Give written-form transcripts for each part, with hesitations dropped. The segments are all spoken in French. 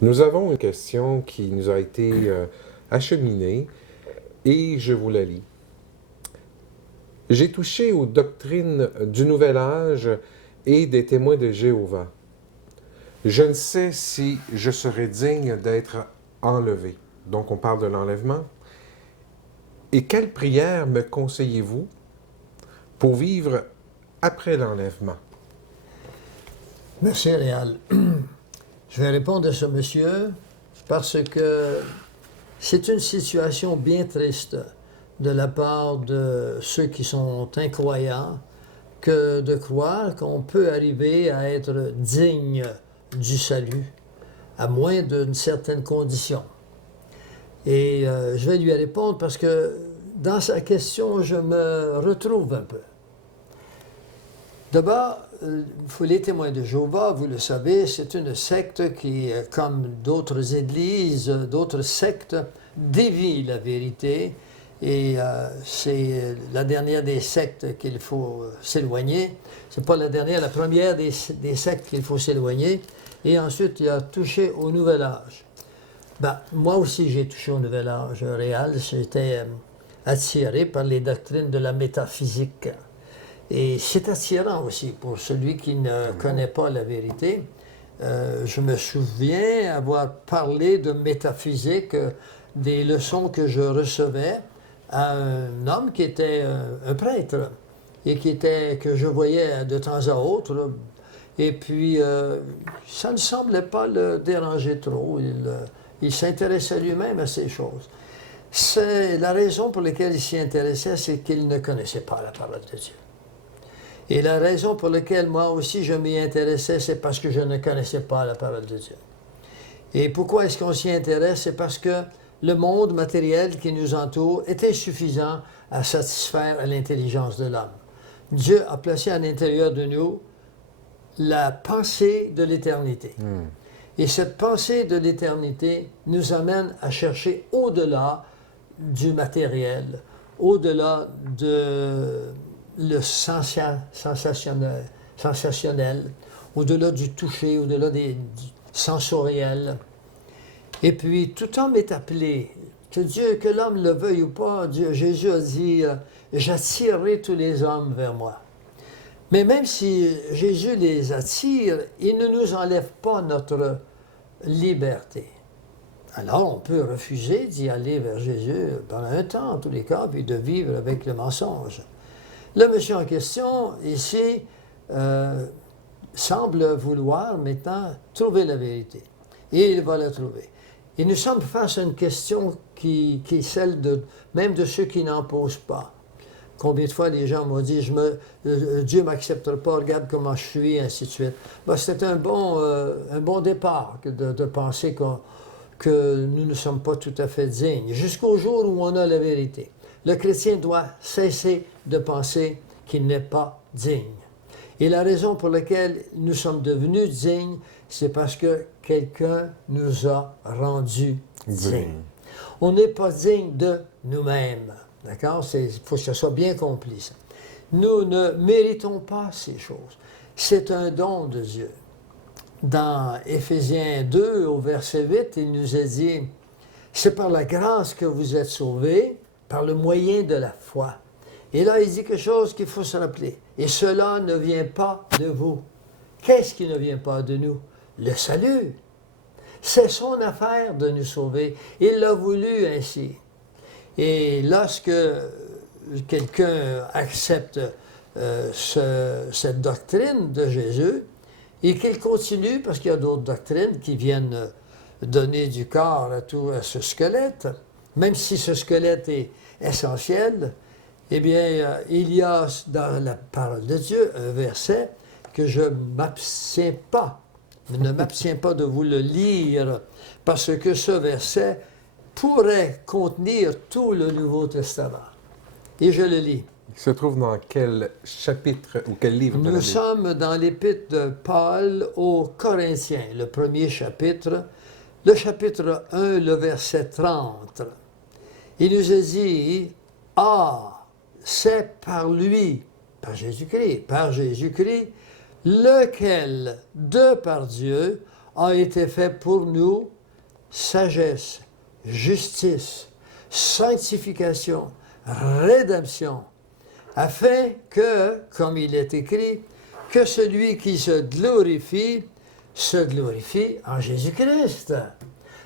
Nous avons une question qui nous a été acheminée et je vous la lis. J'ai touché aux doctrines du Nouvel Âge et des témoins de Jéhovah. Je ne sais si je serai digne d'être enlevé. Donc on parle de l'enlèvement. Et quelle prière me conseillez-vous pour vivre après l'enlèvement? Merci, Réal. Je vais répondre à ce monsieur parce que c'est une situation bien triste de la part de ceux qui sont incroyants que de croire qu'on peut arriver à être digne du salut, à moins d'une certaine condition. Et je vais lui répondre parce que dans sa question, je me retrouve un peu. D'abord, les témoins de Jéhovah, vous le savez, c'est une secte qui, comme d'autres églises, d'autres sectes, dévie la vérité. Et c'est la dernière des sectes qu'il faut s'éloigner. C'est pas la dernière, la première des sectes qu'il faut s'éloigner. Et ensuite, il a touché au Nouvel Âge. Ben, moi aussi, j'ai touché au Nouvel Âge réel. J'étais attiré par les doctrines de la métaphysique. Et c'est attirant aussi pour celui qui ne connaît pas la vérité. Je me souviens avoir parlé de métaphysique, des leçons que je recevais à un homme qui était un prêtre et que je voyais de temps à autre. Et puis, ça ne semblait pas le déranger trop. Il s'intéressait lui-même à ces choses. C'est la raison pour laquelle il s'y intéressait, c'est qu'il ne connaissait pas la parole de Dieu. Et la raison pour laquelle moi aussi je m'y intéressais, c'est parce que je ne connaissais pas la parole de Dieu. Et pourquoi est-ce qu'on s'y intéresse? C'est parce que le monde matériel qui nous entoure est insuffisant à satisfaire à l'intelligence de l'homme. Dieu a placé à l'intérieur de nous la pensée de l'éternité. Et cette pensée de l'éternité nous amène à chercher au-delà du matériel, au-delà de le sensationnel, au-delà du toucher, au-delà du sensoriel. Et puis, tout homme est appelé, que l'homme le veuille ou pas, Jésus a dit, j'attirerai tous les hommes vers moi. Mais même si Jésus les attire, il ne nous enlève pas notre liberté. Alors, on peut refuser d'y aller vers Jésus pendant un temps, en tous les cas, puis de vivre avec le mensonge. Le monsieur en question, ici, semble vouloir maintenant trouver la vérité. Et il va la trouver. Et nous sommes face à une question qui est celle même de ceux qui n'en posent pas. Combien de fois les gens m'ont dit, Dieu ne m'acceptera pas, regarde comment je suis, ainsi de suite. Ben, c'est un bon départ de penser que nous ne sommes pas tout à fait dignes, jusqu'au jour où on a la vérité. Le chrétien doit cesser de penser qu'il n'est pas digne. Et la raison pour laquelle nous sommes devenus dignes, c'est parce que quelqu'un nous a rendus dignes. On n'est pas digne de nous-mêmes. D'accord? Il faut que ce soit bien compris, ça. Nous ne méritons pas ces choses. C'est un don de Dieu. Dans Éphésiens 2, au verset 8, il nous est dit, « C'est par la grâce que vous êtes sauvés, par le moyen de la foi. » Et là, il dit quelque chose qu'il faut se rappeler. « Et cela ne vient pas de vous. » Qu'est-ce qui ne vient pas de nous? Le salut. C'est son affaire de nous sauver. Il l'a voulu ainsi. Et lorsque quelqu'un accepte cette doctrine de Jésus, et qu'il continue, parce qu'il y a d'autres doctrines qui viennent donner du corps à ce squelette, même si ce squelette est essentiel, eh bien, il y a dans la parole de Dieu un verset que je ne m'abstiens pas de vous le lire, parce que ce verset pourrait contenir tout le Nouveau Testament. Et je le lis. Il se trouve dans quel chapitre ou quel livre de la Nous Bible? sommes dans l'épître de Paul aux Corinthiens, le premier chapitre, le chapitre 1, le verset 30. Il nous est dit, « Ah, c'est par lui, par Jésus-Christ, lequel, de par Dieu, a été fait pour nous sagesse, justice, sanctification, rédemption, afin que, comme il est écrit, que celui qui se glorifie en Jésus-Christ.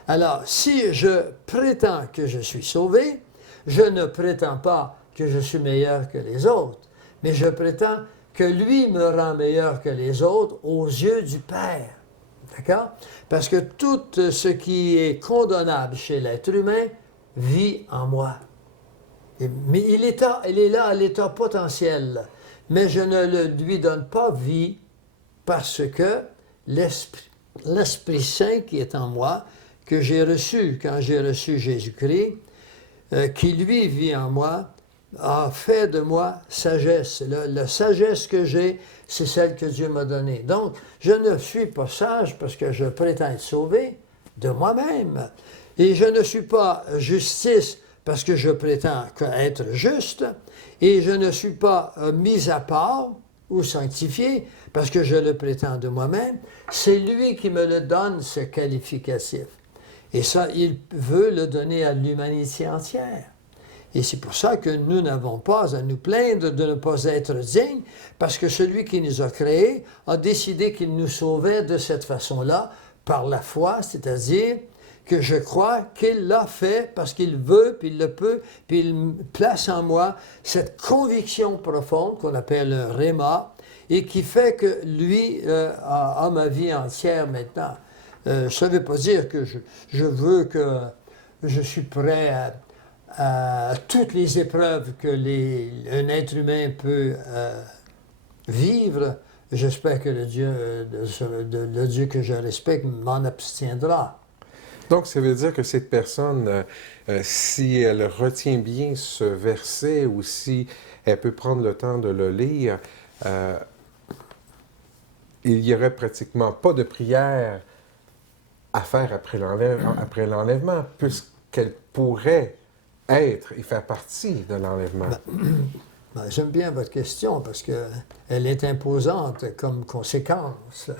Alors, si je prétends que je suis sauvé, je ne prétends pas que je suis meilleur que les autres, mais je prétends que lui me rend meilleur que les autres aux yeux du Père. D'accord? Parce que tout ce qui est condamnable chez l'être humain vit en moi. Mais il est là à l'état potentiel, mais je ne lui donne pas vie parce que l'Esprit Saint qui est en moi, que j'ai reçu quand j'ai reçu Jésus-Christ, qui lui vit en moi, a fait de moi sagesse. La sagesse que j'ai, c'est celle que Dieu m'a donnée. Donc, je ne suis pas sage parce que je prétends être sauvé de moi-même. Et je ne suis pas justice parce que je prétends être juste. Et je ne suis pas mis à part ou sanctifié parce que je le prétends de moi-même. C'est lui qui me le donne, ce qualificatif. Et ça, il veut le donner à l'humanité entière. Et c'est pour ça que nous n'avons pas à nous plaindre de ne pas être dignes, parce que celui qui nous a créés a décidé qu'il nous sauvait de cette façon-là, par la foi, c'est-à-dire que je crois qu'il l'a fait parce qu'il veut, puis il le peut, puis il place en moi cette conviction profonde qu'on appelle un réma, et qui fait que lui a ma vie entière maintenant. Ça ne veut pas dire que je veux que je suis prêt à toutes les épreuves que un être humain peut vivre. J'espère que le Dieu que je respecte m'en abstiendra. Donc, ça veut dire que cette personne, si elle retient bien ce verset ou si elle peut prendre le temps de le lire, il n'y aurait pratiquement pas de prière à faire après l'enlèvement, puisqu'elle pourrait être et faire partie de l'enlèvement. J'aime bien votre question parce qu'elle est imposante comme conséquence.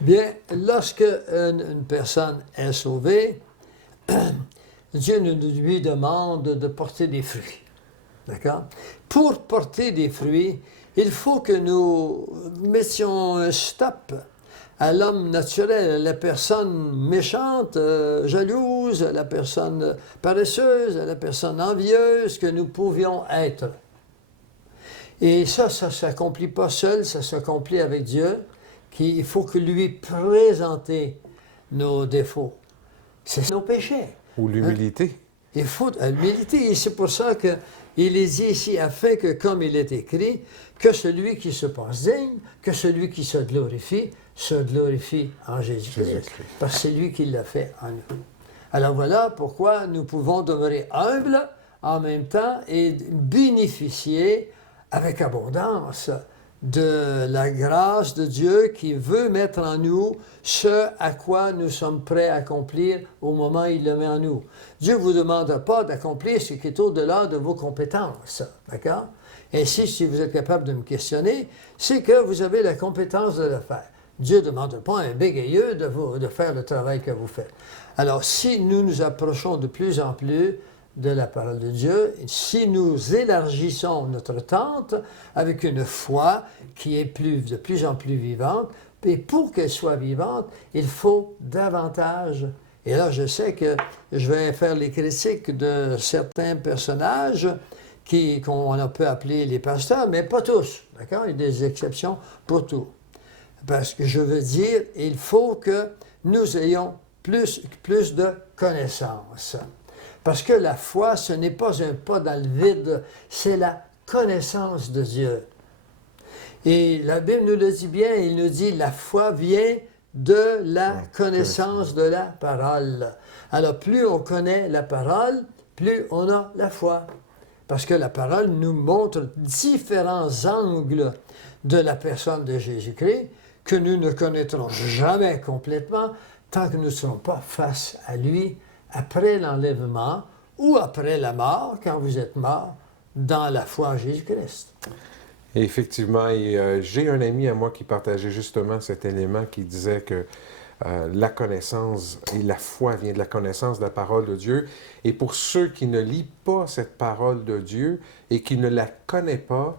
Bien, lorsque une personne est sauvée, Dieu lui demande de porter des fruits. D'accord? Pour porter des fruits, il faut que nous mettions un stop à l'homme naturel, à la personne méchante, jalouse, à la personne paresseuse, à la personne envieuse que nous pouvions être. Et ça ne s'accomplit pas seul, ça s'accomplit avec Dieu, il faut que lui présenter nos défauts. C'est nos péchés. Ou l'humilité. Il faut l'humilité, et c'est pour ça qu'il est dit ici, afin que, comme il est écrit, que celui qui se pense digne, que celui qui se glorifie en Jésus-Christ. Parce que c'est lui qui l'a fait en nous. Alors voilà pourquoi nous pouvons demeurer humbles en même temps et bénéficier avec abondance de la grâce de Dieu qui veut mettre en nous ce à quoi nous sommes prêts à accomplir au moment où il le met en nous. Dieu ne vous demande pas d'accomplir ce qui est au-delà de vos compétences, d'accord? Ainsi, si vous êtes capable de me questionner, c'est que vous avez la compétence de le faire. Dieu ne demande pas à un bégayeux de faire le travail que vous faites. Alors, si nous nous approchons de plus en plus de la parole de Dieu, si nous élargissons notre tente avec une foi qui est de plus en plus vivante, et pour qu'elle soit vivante, il faut davantage. Et là, je sais que je vais faire les critiques de certains personnages qu'on peut appeler les pasteurs, mais pas tous, d'accord? Il y a des exceptions pour tout. Parce que je veux dire, il faut que nous ayons plus de connaissances. Parce que la foi, ce n'est pas un pas dans le vide, c'est la connaissance de Dieu. Et la Bible nous le dit bien, il nous dit, la foi vient de la connaissance de la parole. Alors, plus on connaît la parole, plus on a la foi. Parce que la parole nous montre différents angles de la personne de Jésus-Christ que nous ne connaîtrons jamais complètement tant que nous ne serons pas face à lui après l'enlèvement ou après la mort, quand vous êtes mort, dans la foi en Jésus-Christ. Et effectivement, j'ai un ami à moi qui partageait justement cet élément qui disait que la connaissance et la foi vient de la connaissance de la parole de Dieu. Et pour ceux qui ne lisent pas cette parole de Dieu et qui ne la connaissent pas,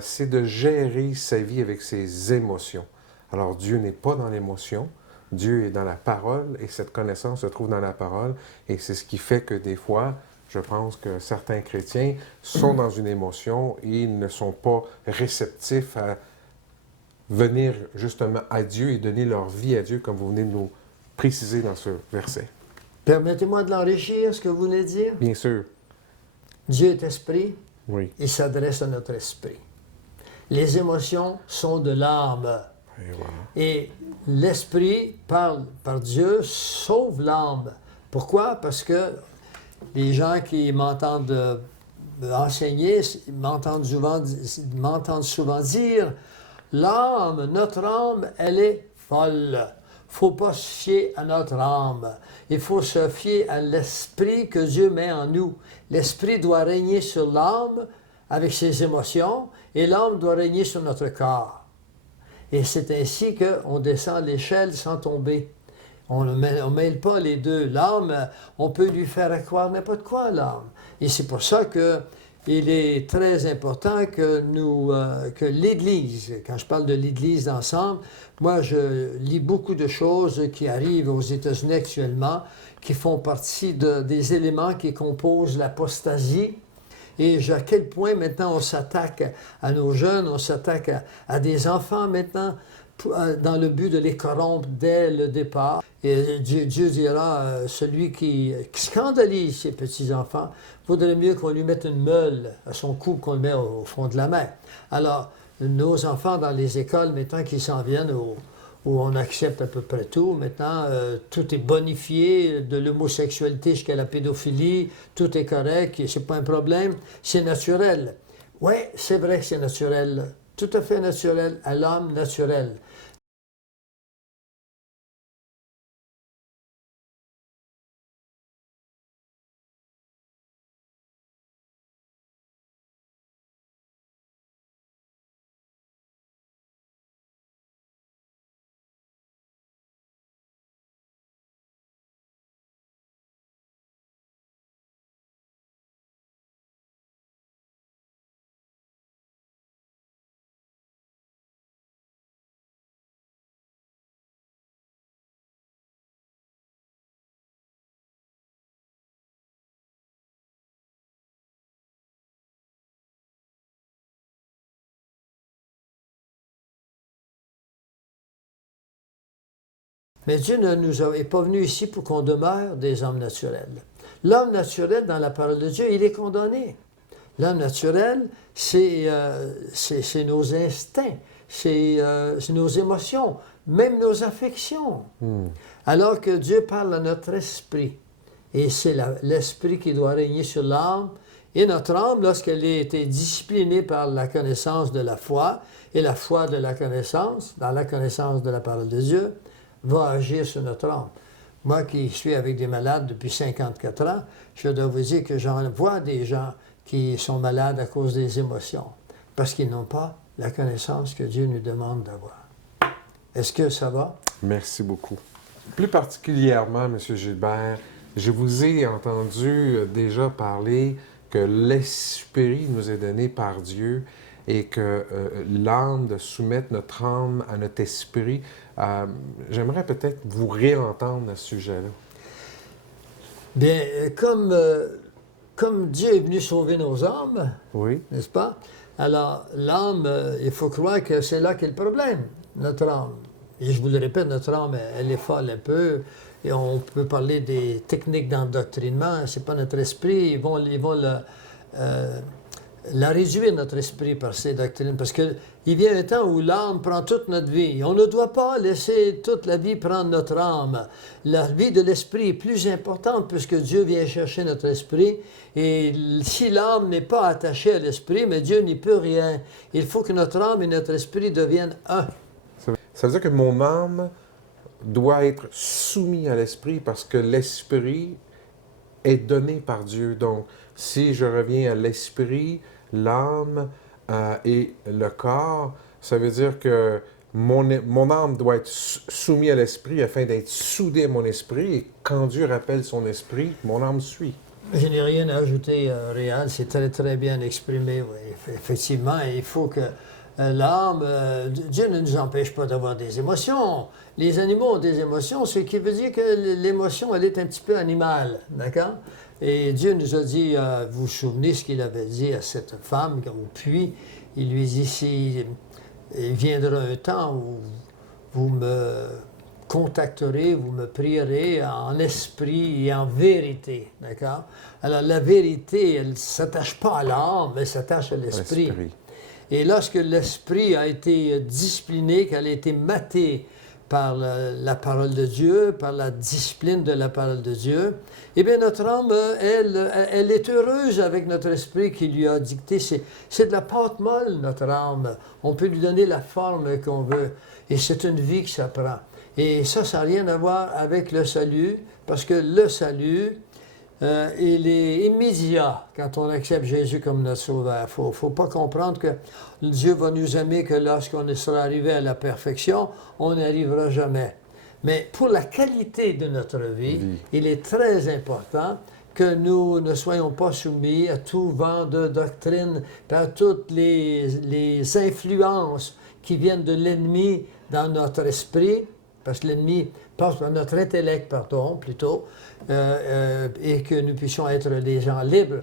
c'est de gérer sa vie avec ses émotions. Alors Dieu n'est pas dans l'émotion, Dieu est dans la parole et cette connaissance se trouve dans la parole. Et c'est ce qui fait que des fois, je pense que certains chrétiens sont dans une émotion et ne sont pas réceptifs à venir justement à Dieu et donner leur vie à Dieu, comme vous venez de nous préciser dans ce verset. Permettez-moi de l'enrichir, ce que vous venez de dire. Bien sûr. Dieu est esprit, Oui. il s'adresse à notre esprit. Les émotions sont de l'âme. Et voilà. Et l'esprit parle par Dieu, sauve l'âme. Pourquoi? Parce que les gens qui m'entendent enseigner m'entendent souvent dire l'âme, notre âme, elle est folle. Il ne faut pas se fier à notre âme. Il faut se fier à l'esprit que Dieu met en nous. L'esprit doit régner sur l'âme avec ses émotions et l'âme doit régner sur notre corps. Et c'est ainsi qu'on descend l'échelle sans tomber. On ne mêle pas les deux. L'âme, on peut lui faire croire n'importe quoi, l'âme. Et c'est pour ça qu'il est très important que l'Église, quand je parle de l'Église d'ensemble, moi je lis beaucoup de choses qui arrivent aux États-Unis actuellement, qui font partie des éléments qui composent l'apostasie. Et à quel point maintenant on s'attaque à nos jeunes, on s'attaque à des enfants maintenant, dans le but de les corrompre dès le départ. Et Dieu dira, celui qui scandalise ses petits-enfants, vaudrait mieux qu'on lui mette une meule à son cou qu'on le met au fond de la mer. Alors, nos enfants dans les écoles, maintenant qu'ils s'en viennent où on accepte à peu près tout, maintenant, tout est bonifié, de l'homosexualité jusqu'à la pédophilie, tout est correct, c'est pas un problème, c'est naturel. Oui, c'est vrai que c'est naturel, tout à fait naturel, à l'homme naturel. Mais Dieu n'est pas venu ici pour qu'on demeure des hommes naturels. L'homme naturel, dans la parole de Dieu, il est condamné. L'homme naturel, c'est nos instincts, c'est nos émotions, même nos affections. Alors que Dieu parle à notre esprit. Et c'est l'esprit qui doit régner sur l'âme. Et notre âme, lorsqu'elle a été disciplinée par la connaissance de la foi, et la foi de la connaissance, dans la connaissance de la parole de Dieu, va agir sur notre âme. Moi qui suis avec des malades depuis 54 ans, je dois vous dire que j'en vois des gens qui sont malades à cause des émotions, parce qu'ils n'ont pas la connaissance que Dieu nous demande d'avoir. Est-ce que ça va? Merci beaucoup. Plus particulièrement, M. Gilbert, je vous ai entendu déjà parler que l'esprit nous est donné par Dieu et que l'âme, de soumettre notre âme à notre esprit. J'aimerais peut-être vous réentendre à ce sujet-là. Bien, comme Dieu est venu sauver nos âmes, Oui. n'est-ce pas? Alors, l'âme, il faut croire que c'est là qu'est le problème, notre âme. Et je vous le répète, notre âme, elle est folle un peu. Et on peut parler des techniques d'endoctrinement. C'est pas notre esprit. Ils vont la réduire, notre esprit, par ces doctrines. Parce qu'il vient un temps où l'âme prend toute notre vie. On ne doit pas laisser toute la vie prendre notre âme. La vie de l'esprit est plus importante puisque Dieu vient chercher notre esprit. Et si l'âme n'est pas attachée à l'esprit, mais Dieu n'y peut rien. Il faut que notre âme et notre esprit deviennent un. Ça veut dire que mon âme doit être soumise à l'esprit parce que l'esprit est donné par Dieu. Donc, si je reviens à l'esprit, l'âme et le corps, ça veut dire que mon âme doit être soumise à l'esprit afin d'être soudée à mon esprit. Et quand Dieu rappelle son esprit, mon âme suit. Je n'ai rien à ajouter, Réal, c'est très très bien exprimé. Oui. Effectivement, il faut que l'âme, Dieu ne nous empêche pas d'avoir des émotions. Les animaux ont des émotions, ce qui veut dire que l'émotion, elle est un petit peu animale, d'accord? Et Dieu nous a dit, vous vous souvenez ce qu'il avait dit à cette femme au puits, il lui dit, il viendra un temps où vous me contacterez, vous me prierez en esprit et en vérité, d'accord? Alors la vérité, elle ne s'attache pas à l'âme, elle s'attache à l'esprit. Et lorsque l'esprit a été discipliné, qu'elle a été maté par la parole de Dieu, par la discipline de la parole de Dieu, eh bien notre âme, elle est heureuse avec notre esprit qui lui a dicté. C'est de la pâte molle, notre âme. On peut lui donner la forme qu'on veut. Et c'est une vie que ça prend. Et ça n'a rien à voir avec le salut, parce que le salut, il est immédiat quand on accepte Jésus comme notre sauveur. Il ne faut pas comprendre que Dieu va nous aimer que lorsqu'on sera arrivé à la perfection, on n'y arrivera jamais. Mais pour la qualité de notre vie, il est très important que nous ne soyons pas soumis à tout vent de doctrine, à toutes les influences qui viennent de l'ennemi dans notre esprit, parce que l'ennemi passe par notre intellect, pardon, plutôt, et que nous puissions être des gens libres.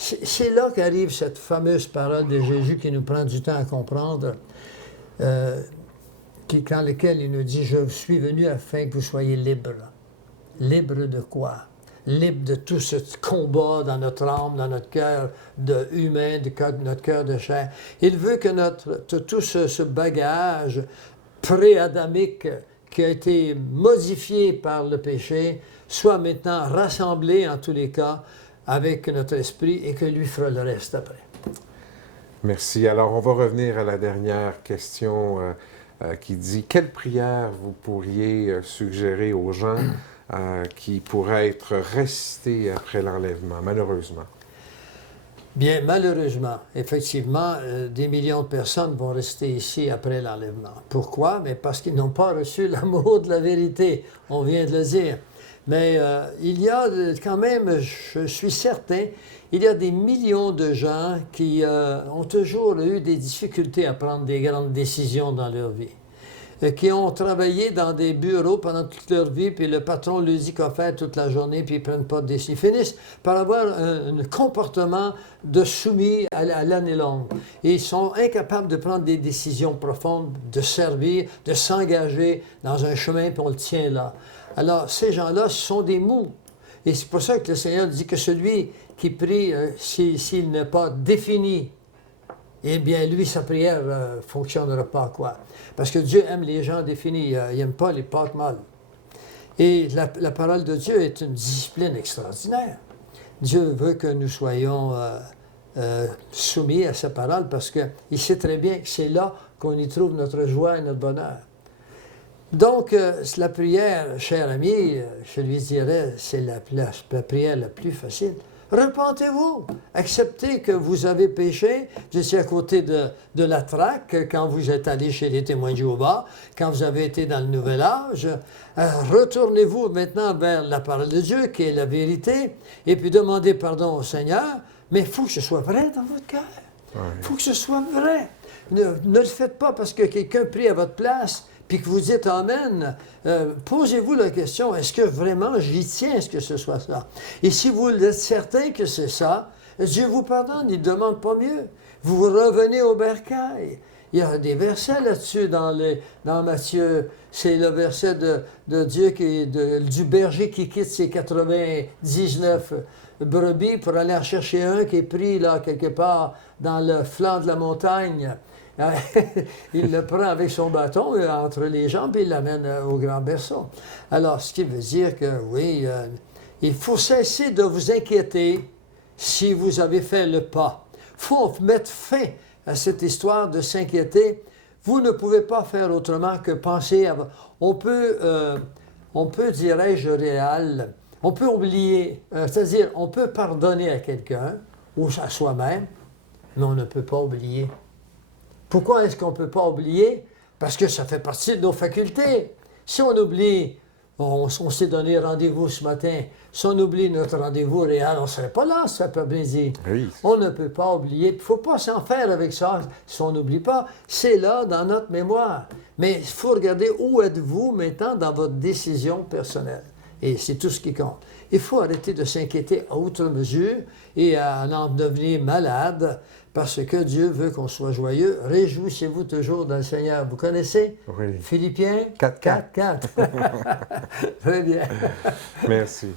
C'est là qu'arrive cette fameuse parole de Jésus qui nous prend du temps à comprendre, dans laquelle il nous dit « Je suis venu afin que vous soyez libres ». Libre de quoi? Libre de tout ce combat dans notre âme, dans notre cœur humain, notre cœur de chair. Il veut que tout ce bagage pré-adamique qui a été modifié par le péché soit maintenant rassemblé en tous les cas avec notre esprit et que lui fera le reste après. Merci. Alors, on va revenir à la dernière question qui dit « Quelle prière vous pourriez suggérer aux gens qui pourraient être récitées après l'enlèvement, malheureusement? » Bien, malheureusement, effectivement, des millions de personnes vont rester ici après l'enlèvement. Pourquoi? Mais parce qu'ils n'ont pas reçu l'amour de la vérité, on vient de le dire. Mais il y a quand même, je suis certain, il y a des millions de gens qui ont toujours eu des difficultés à prendre des grandes décisions dans leur vie. Qui ont travaillé dans des bureaux pendant toute leur vie, puis le patron leur dit quoi faire toute la journée, puis ils ne prennent pas de décision. Ils finissent par avoir un comportement de soumis à l'année longue. Et ils sont incapables de prendre des décisions profondes, de servir, de s'engager dans un chemin, puis on le tient là. Alors, ces gens-là sont des mous. Et c'est pour ça que le Seigneur dit que celui qui prie, s'il n'est pas défini, eh bien, lui, sa prière ne fonctionnera pas, quoi. Parce que Dieu aime les gens définis, il n'aime pas les pâtes molles. Et la parole de Dieu est une discipline extraordinaire. Dieu veut que nous soyons soumis à sa parole parce qu'il sait très bien que c'est là qu'on y trouve notre joie et notre bonheur. Donc, la prière, cher ami, je lui dirais, c'est la prière la plus facile. Repentez-vous, acceptez que vous avez péché. Je suis à côté de la traque quand vous êtes allé chez les témoins de Jéhovah, quand vous avez été dans le Nouvel Âge. Retournez-vous maintenant vers la parole de Dieu, qui est la vérité, et puis demandez pardon au Seigneur. Mais il faut que ce soit vrai dans votre cœur. Il faut que ce soit vrai. Ne le faites pas parce que quelqu'un prie à votre place, puis que vous dites Amen. Posez-vous la question, est-ce que vraiment j'y tiens à ce que ce soit ça? Et si vous êtes certain que c'est ça, Dieu vous pardonne, il ne demande pas mieux. Vous revenez au bercail. Il y a des versets là-dessus dans Matthieu. C'est le verset de Dieu, du berger qui quitte ses 99 brebis pour aller en chercher un qui est pris là quelque part dans le flanc de la montagne. Il le prend avec son bâton entre les jambes et il l'amène au grand berceau. Alors, ce qui veut dire que oui, il faut cesser de vous inquiéter si vous avez fait le pas. Il faut mettre fin à cette histoire de s'inquiéter. Vous ne pouvez pas faire autrement que penser à... On peut, dirais-je, on peut oublier, c'est-à-dire on peut pardonner à quelqu'un ou à soi-même, mais on ne peut pas oublier. Pourquoi est-ce qu'on ne peut pas oublier? Parce que ça fait partie de nos facultés. Si on oublie, on s'est donné rendez-vous ce matin, si on oublie notre rendez-vous réel, on ne serait pas là cet après-midi. Oui. On ne peut pas oublier. Il ne faut pas s'en faire avec ça. Si on n'oublie pas, c'est là dans notre mémoire. Mais il faut regarder où êtes-vous maintenant dans votre décision personnelle. Et c'est tout ce qui compte. Il faut arrêter de s'inquiéter à outre mesure et à en devenir malade parce que Dieu veut qu'on soit joyeux. Réjouissez-vous toujours dans le Seigneur. Vous connaissez? Oui. Philippiens 4:4. Très bien. Merci.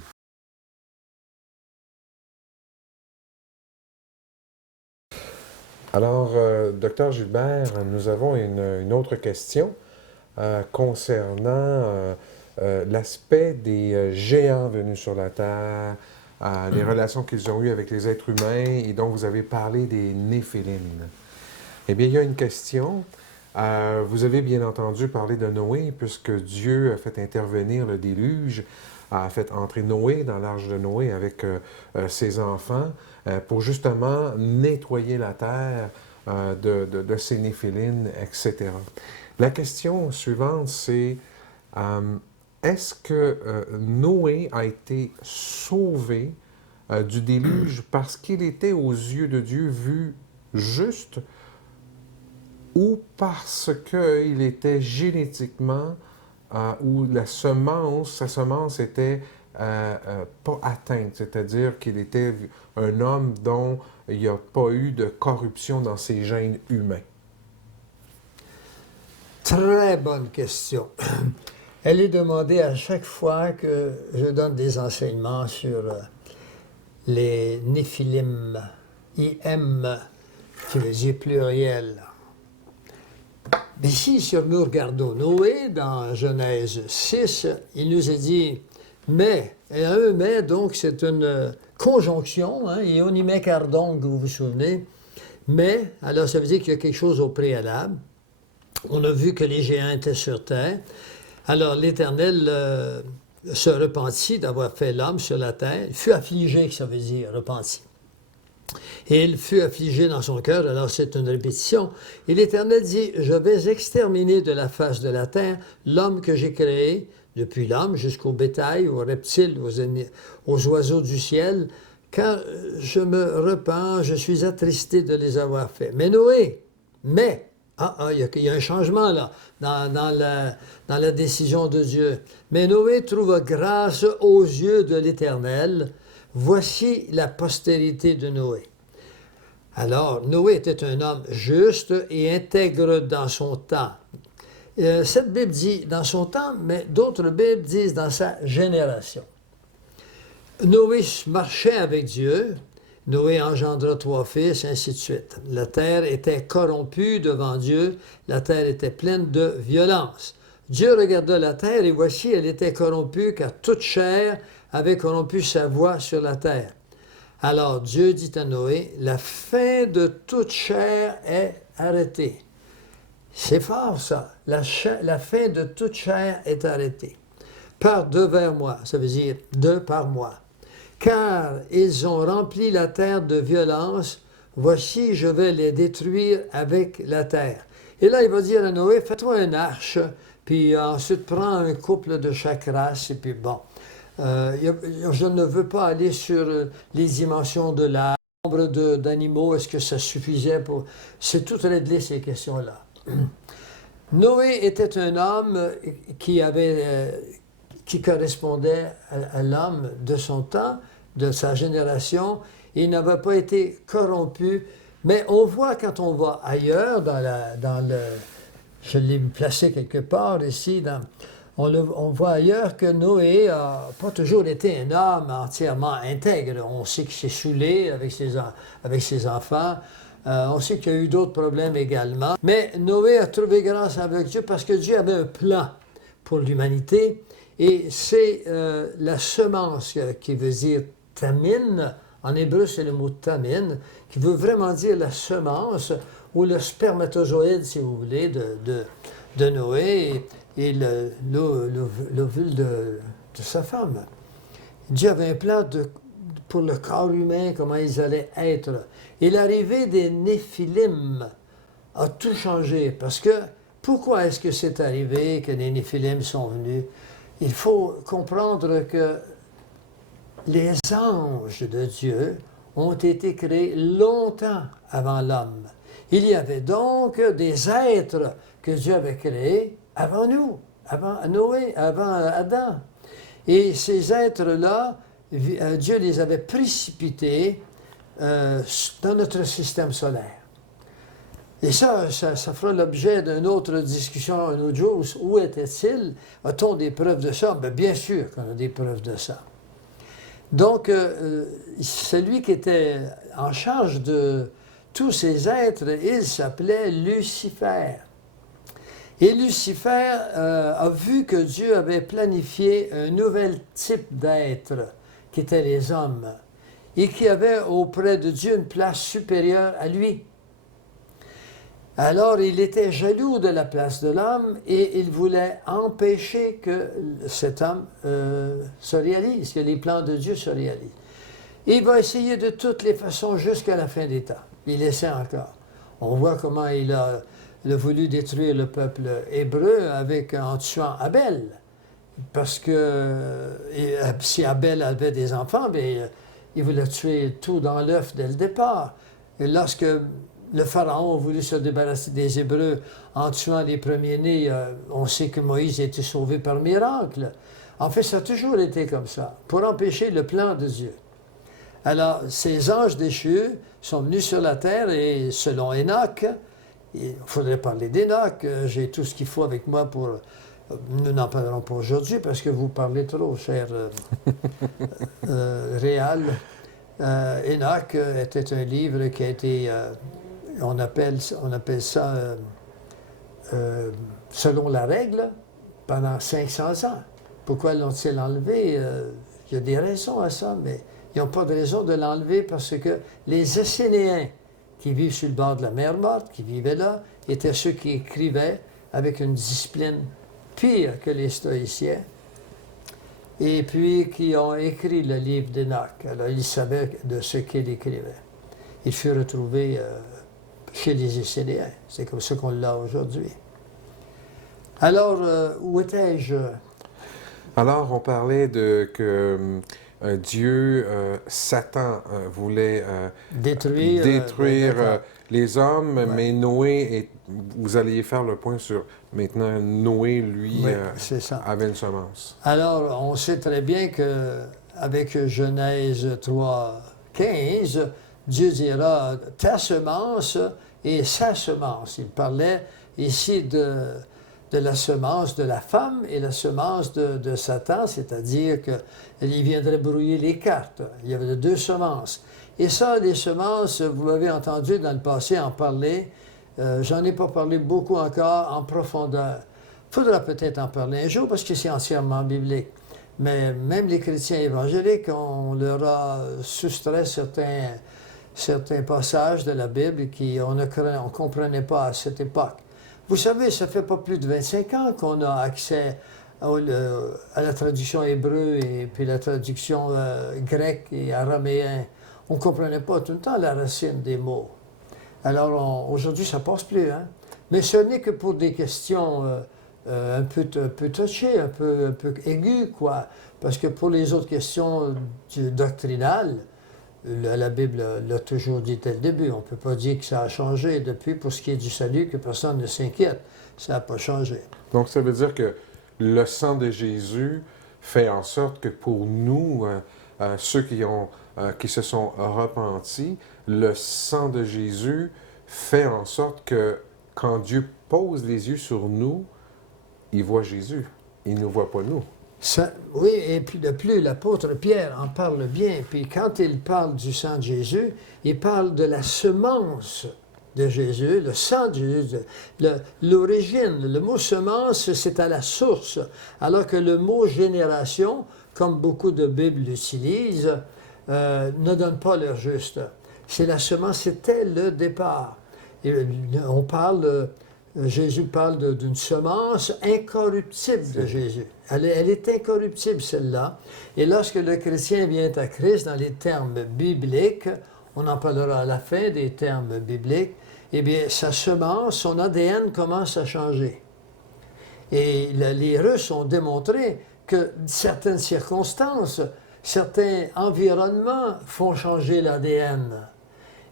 Alors, docteur Gilbert, nous avons une autre question concernant l'aspect des géants venus sur la Terre, les relations qu'ils ont eues avec les êtres humains, et donc vous avez parlé des Néphilim. Eh bien, il y a une question. Vous avez bien entendu parler de Noé, puisque Dieu a fait intervenir le déluge, a fait entrer Noé dans l'arche de Noé avec ses enfants, pour justement nettoyer la terre de ces Néphilim, etc. La question suivante, c'est est-ce que Noé a été sauvé du déluge parce qu'il était aux yeux de Dieu vu juste ou parce qu'il était génétiquement ou sa semence était pas atteinte, c'est-à-dire qu'il était un homme dont il n'y a pas eu de corruption dans ses gènes humains? Très bonne question. Elle est demandée à chaque fois que je donne des enseignements sur les Néphilim, I-M, qui veut dire pluriel. Mais si nous regardons Noé, dans Genèse 6, il nous a dit « mais ». Et un « mais », donc, c'est une conjonction, hein, et on y met cardon, vous vous souvenez. Mais, alors ça veut dire qu'il y a quelque chose au préalable. On a vu que les géants étaient sur terre. Alors l'Éternel se repentit d'avoir fait l'homme sur la terre. Il fut affligé, ça veut dire repenti. Et il fut affligé dans son cœur, alors c'est une répétition. Et l'Éternel dit, je vais exterminer de la face de la terre l'homme que j'ai créé, depuis l'homme jusqu'au bétail, aux reptiles, aux oiseaux du ciel, car je me repens, je suis attristé de les avoir faits. Mais Noé, il y a un changement là, dans la décision de Dieu. Mais Noé trouva grâce aux yeux de l'Éternel. Voici la postérité de Noé. Alors, Noé était un homme juste et intègre dans son temps. Cette Bible dit dans son temps, mais d'autres Bibles disent dans sa génération. Noé marchait avec Dieu. Noé engendra 3 fils, ainsi de suite. La terre était corrompue devant Dieu, la terre était pleine de violence. Dieu regarda la terre et voici, elle était corrompue, car toute chair avait corrompu sa voie sur la terre. Alors Dieu dit à Noé, la fin de toute chair est arrêtée. C'est fort ça, la fin de toute chair est arrêtée. Par devers moi, ça veut dire par moi. Car ils ont rempli la terre de violence, voici je vais les détruire avec la terre. Et là il va dire à Noé, fais-toi une arche, puis ensuite prends un couple de chaque race, et puis bon. Je ne veux pas aller sur les dimensions de l'âge. nombre d'animaux, est-ce que ça suffisait pour... C'est tout réglé, ces questions-là. Noé était un homme qui correspondait à l'homme de son temps, de sa génération. Il n'avait pas été corrompu. Mais on voit quand on va ailleurs, je l'ai placé quelque part ici, on voit ailleurs que Noé n'a pas toujours été un homme entièrement intègre. On sait qu'il s'est saoulé avec ses enfants. On sait qu'il y a eu d'autres problèmes également. Mais Noé a trouvé grâce avec Dieu parce que Dieu avait un plan pour l'humanité. Et c'est la semence qui veut dire tamin. En hébreu, c'est le mot tamin, qui veut vraiment dire la semence ou le spermatozoïde, si vous voulez, de Noé et l'ovule de sa femme. Dieu avait un plan pour le corps humain, comment ils allaient être. Et l'arrivée des Néphilim a tout changé. Parce que, pourquoi est-ce que c'est arrivé que les Néphilim sont venus? Il faut comprendre que les anges de Dieu ont été créés longtemps avant l'homme. Il y avait donc des êtres que Dieu avait créés avant nous, avant Noé, avant Adam. Et ces êtres-là, Dieu les avait précipités dans notre système solaire. Et ça fera l'objet d'une autre discussion un autre jour. Où était-il? A-t-on des preuves de ça? Bien sûr qu'on a des preuves de ça. Donc, celui qui était en charge de tous ces êtres, il s'appelait Lucifer. Et Lucifer a vu que Dieu avait planifié un nouvel type d'être, qui étaient les hommes, et qui avait auprès de Dieu une place supérieure à lui. Alors, il était jaloux de la place de l'homme et il voulait empêcher que cet homme se réalise, que les plans de Dieu se réalisent. Et il va essayer de toutes les façons jusqu'à la fin des temps. Il essaie encore. On voit comment il a voulu détruire le peuple hébreu en tuant Abel. Parce que si Abel avait des enfants, il voulait tuer tout dans l'œuf dès le départ. Et lorsque le Pharaon a voulu se débarrasser des Hébreux en tuant les premiers-nés, on sait que Moïse a été sauvé par miracle. En fait, ça a toujours été comme ça, pour empêcher le plan de Dieu. Alors, ces anges déchus sont venus sur la terre et selon Enoch, il faudrait parler d'Enoch, j'ai tout ce qu'il faut avec moi pour... Nous n'en parlerons pas aujourd'hui parce que vous parlez trop, cher Réal. Enoch était un livre qui a été... on appelle ça, selon la règle, pendant 500 ans. Pourquoi l'ont-ils enlevé? Il y a des raisons à ça, mais ils n'ont pas de raison de l'enlever parce que les Essénéens qui vivent sur le bord de la mer Morte, qui vivaient là, étaient ceux qui écrivaient avec une discipline pire que les Stoïciens, et puis qui ont écrit le livre d'Enoch. Alors, ils savaient de ce qu'il écrivait. Il fut retrouvé chez les Essénéens. C'est comme ça qu'on l'a aujourd'hui. Alors, où étais-je? Alors, on parlait que Dieu, Satan, voulait détruire les hommes, ouais. Mais Noé, vous alliez faire le point sur maintenant, Noé, lui, oui, avait une semence. Alors, on sait très bien qu'avec Genèse 3, 15, Dieu dira ta semence et sa semence. Il parlait ici de la semence de la femme et la semence de Satan, c'est-à-dire qu'il viendrait brouiller les cartes. Il y avait deux semences. Et ça, les semences, vous m'avez entendu dans le passé en parler, j'en ai pas parlé beaucoup encore en profondeur. Il faudra peut-être en parler un jour parce que c'est entièrement biblique. Mais même les chrétiens évangéliques, on leur a soustrait certains passages de la Bible qu'on ne comprenait pas à cette époque. Vous savez, ça fait pas plus de 25 ans qu'on a accès à la traduction hébreu et puis la traduction grecque et araméen. On ne comprenait pas tout le temps la racine des mots. Alors aujourd'hui, ça ne passe plus. Hein? Mais ce n'est que pour des questions un peu touchées, un peu aiguës, quoi. Parce que pour les autres questions doctrinales, La Bible l'a toujours dit dès le début. On ne peut pas dire que ça a changé depuis pour ce qui est du salut, que personne ne s'inquiète. Ça n'a pas changé. Donc, ça veut dire que le sang de Jésus fait en sorte que pour nous, ceux qui se sont repentis, le sang de Jésus fait en sorte que quand Dieu pose les yeux sur nous, il voit Jésus. Il ne voit pas nous. Oui, et puis de plus, l'apôtre Pierre en parle bien. Puis quand il parle du sang de Jésus, il parle de la semence de Jésus, le sang de Jésus, l'origine. Le mot semence, c'est à la source, alors que le mot génération, comme beaucoup de Bibles l'utilisent, ne donne pas leur juste. C'est la semence, c'était le départ. Et on parle, Jésus parle d'une semence incorruptible de Jésus. Elle est incorruptible, celle-là. Et lorsque le chrétien vient à Christ, dans les termes bibliques, on en parlera à la fin des termes bibliques, eh bien, sa semence, son ADN commence à changer. Et les Russes ont démontré que certaines circonstances, certains environnements font changer l'ADN.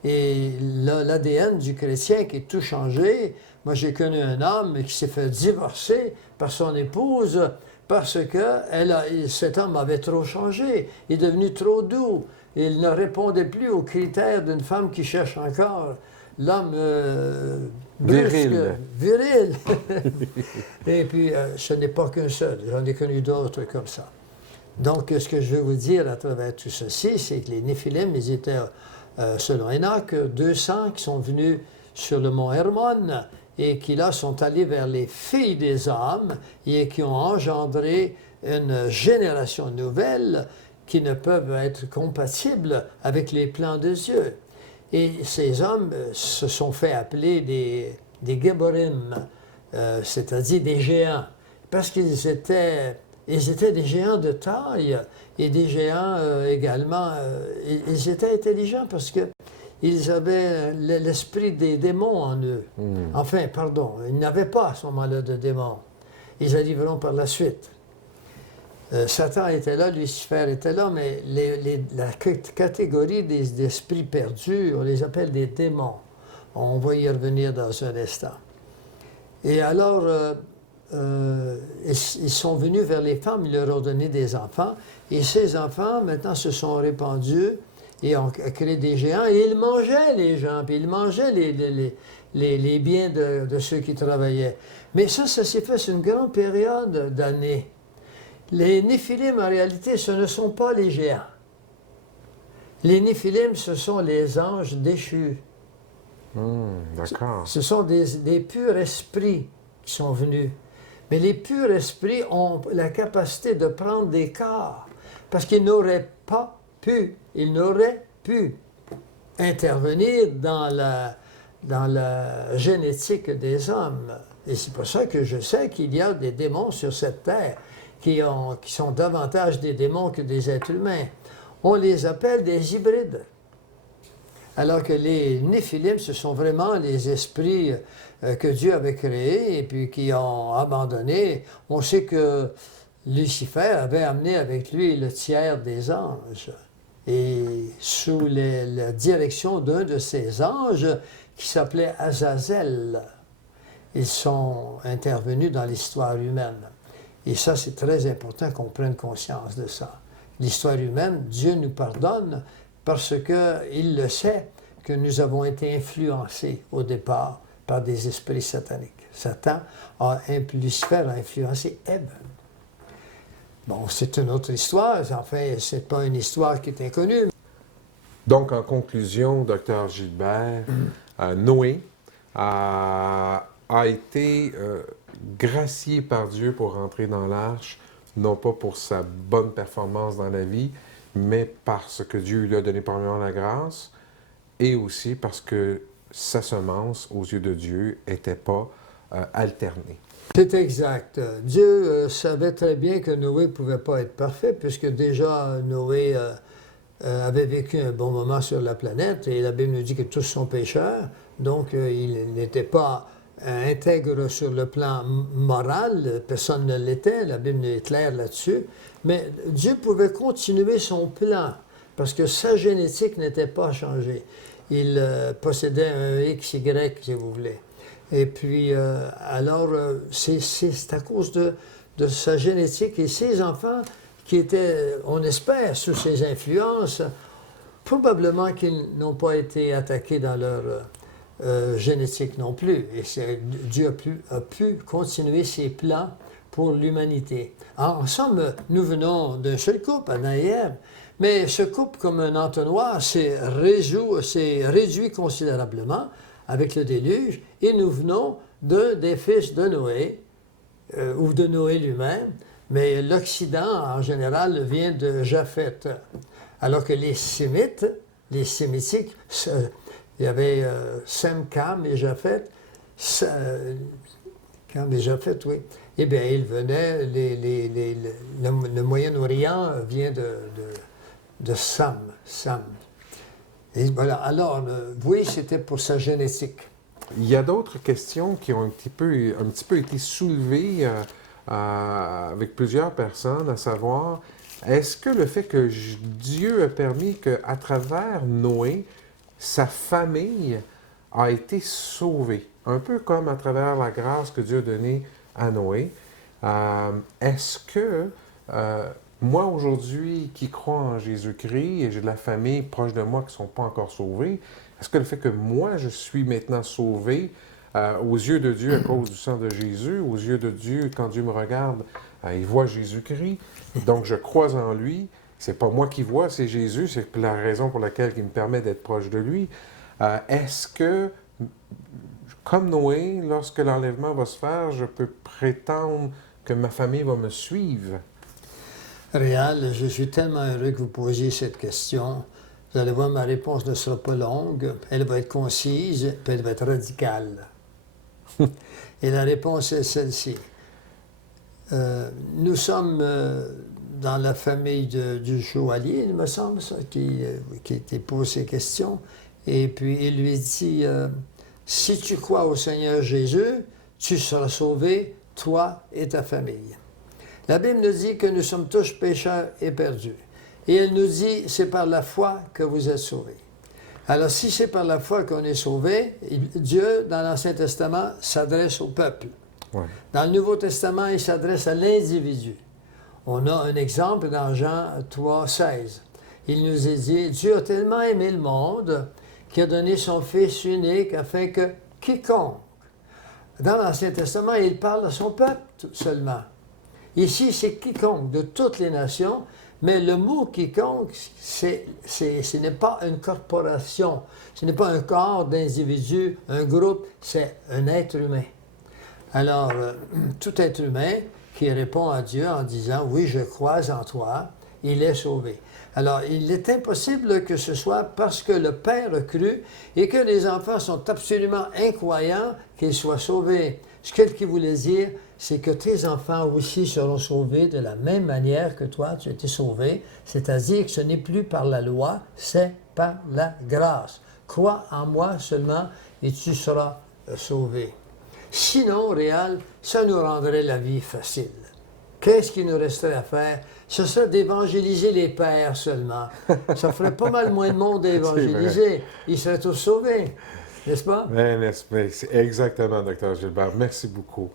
Et l'ADN du chrétien qui est tout changé, moi j'ai connu un homme qui s'est fait divorcer par son épouse parce que cet homme avait trop changé, il est devenu trop doux, il ne répondait plus aux critères d'une femme qui cherche encore l'homme viril. Viril. Et puis ce n'est pas qu'un seul, j'en ai connu d'autres comme ça. Donc ce que je veux vous dire à travers tout ceci, c'est que les Néphilim, ils étaient... selon Enoch, 200 qui sont venus sur le mont Hermon et qui là sont allés vers les filles des hommes et qui ont engendré une génération nouvelle qui ne peuvent être compatibles avec les plans de Dieu. Et ces hommes se sont fait appeler des Géborim, c'est-à-dire des géants, parce qu'ils étaient des géants de taille et des géants également. Ils étaient intelligents parce qu'ils avaient l'esprit des démons en eux. Enfin, pardon, ils n'avaient pas à ce moment-là de démons. Ils arriveront par la suite. Satan était là, Lucifer était là, mais la catégorie des esprits perdus, on les appelle des démons. On va y revenir dans un instant. Et alors... ils sont venus vers les femmes, ils leur ont donné des enfants, et ces enfants, maintenant, se sont répandus et ont créé des géants, et ils mangeaient les gens, puis ils mangeaient les biens de ceux qui travaillaient. Mais ça s'est fait sur une grande période d'années. Les Néphilim, en réalité, ce ne sont pas les géants. Les Néphilim, ce sont les anges déchus. D'accord. Ce sont des purs esprits qui sont venus. Mais les purs esprits ont la capacité de prendre des corps parce qu'ils n'auraient pu intervenir dans la génétique des hommes. Et c'est pour ça que je sais qu'il y a des démons sur cette terre qui sont davantage des démons que des êtres humains. On les appelle des hybrides. Alors que les Néphilim, ce sont vraiment les esprits que Dieu avait créés et puis qui ont abandonné. On sait que Lucifer avait amené avec lui le tiers des anges. Et sous la direction d'un de ces anges qui s'appelait Azazel, ils sont intervenus dans l'histoire humaine. Et ça, c'est très important qu'on prenne conscience de ça. L'histoire humaine, Dieu nous pardonne parce qu'il le sait que nous avons été influencés au départ par des esprits sataniques. Lucifer a influencé Ève. Bon, c'est une autre histoire. Enfin, ce n'est pas une histoire qui est inconnue. Donc, en conclusion, Dr Gilbert, Noé a été gracié par Dieu pour rentrer dans l'arche, non pas pour sa bonne performance dans la vie, mais parce que Dieu lui a donné premièrement la grâce, et aussi parce que sa semence, aux yeux de Dieu, n'était pas alternée. C'est exact. Dieu savait très bien que Noé ne pouvait pas être parfait, puisque déjà Noé avait vécu un bon moment sur la planète, et la Bible nous dit que tous sont pécheurs, donc il n'était pas intègre sur le plan moral, personne ne l'était, la Bible est claire là-dessus, mais Dieu pouvait continuer son plan, parce que sa génétique n'était pas changée. Il possédait un XY, si vous voulez. Et puis, c'est à cause de sa génétique et ses enfants qui étaient, on espère, sous ses influences, probablement qu'ils n'ont pas été attaqués dans leur génétique non plus. Et Dieu a pu continuer ses plans pour l'humanité. En somme, nous venons d'un seul couple, Adam et Ève, mais ce couple, comme un entonnoir, s'est réduit considérablement avec le déluge, et nous venons d'un des fils de Noé, ou de Noé lui-même, mais l'Occident, en général, vient de Japheth. Alors que les Sémites, les Sémitiques, il y avait Sem, Cam et Japheth. Cam et Japheth, oui. Eh bien, ils venaient, le Moyen-Orient vient de Sam. Et voilà, alors, oui, c'était pour sa génétique. Il y a d'autres questions qui ont un petit peu été soulevées avec plusieurs personnes, à savoir, est-ce que le fait que Dieu a permis qu'à travers Noé, sa famille a été sauvée, un peu comme à travers la grâce que Dieu a donnée à Noé, est-ce que moi aujourd'hui qui crois en Jésus-Christ et j'ai de la famille proche de moi qui ne sont pas encore sauvés, est-ce que le fait que moi je suis maintenant sauvé aux yeux de Dieu à cause du sang de Jésus, aux yeux de Dieu, quand Dieu me regarde, il voit Jésus-Christ, donc je crois en lui, c'est pas moi qui vois, c'est Jésus, c'est la raison pour laquelle il me permet d'être proche de lui. Est-ce que, comme Noé, lorsque l'enlèvement va se faire, je peux prétendre que ma famille va me suivre? Réal, je suis tellement heureux que vous posiez cette question. Vous allez voir, ma réponse ne sera pas longue, elle va être concise, puis elle va être radicale. Et la réponse est celle-ci. Nous sommes dans la famille du joaillier, il me semble, ça, qui pose ces questions. Et puis il lui dit, si tu crois au Seigneur Jésus, tu seras sauvé, toi et ta famille. La Bible nous dit que nous sommes tous pécheurs et perdus. Et elle nous dit, c'est par la foi que vous êtes sauvés. Alors, si c'est par la foi qu'on est sauvé, Dieu, dans l'Ancien Testament, s'adresse au peuple. Ouais. Dans le Nouveau Testament, il s'adresse à l'individu. On a un exemple dans Jean 3, 16. Il nous est dit, Dieu a tellement aimé le monde qu'il a donné son Fils unique afin que quiconque. Dans l'Ancien Testament, il parle à son peuple seulement. Ici, c'est quiconque, de toutes les nations, mais le mot quiconque, ce n'est pas une corporation, ce n'est pas un corps d'individus, un groupe, c'est un être humain. Alors, tout être humain qui répond à Dieu en disant « Oui, je crois en toi », il est sauvé. Alors, il est impossible que ce soit parce que le Père a cru et que les enfants sont absolument incroyants qu'ils soient sauvés. Ce qu'il voulait dire, c'est que tes enfants aussi seront sauvés de la même manière que toi, tu as été sauvé. C'est-à-dire que ce n'est plus par la loi, c'est par la grâce. Crois en moi seulement et tu seras sauvé. Sinon, Réal, ça nous rendrait la vie facile. Qu'est-ce qu'il nous resterait à faire? Ce serait d'évangéliser les pères seulement. Ça ferait pas mal moins de monde à évangéliser. Ils seraient tous sauvés. N'est-ce pas? C'est exactement, Dr. Gilbert. Merci beaucoup.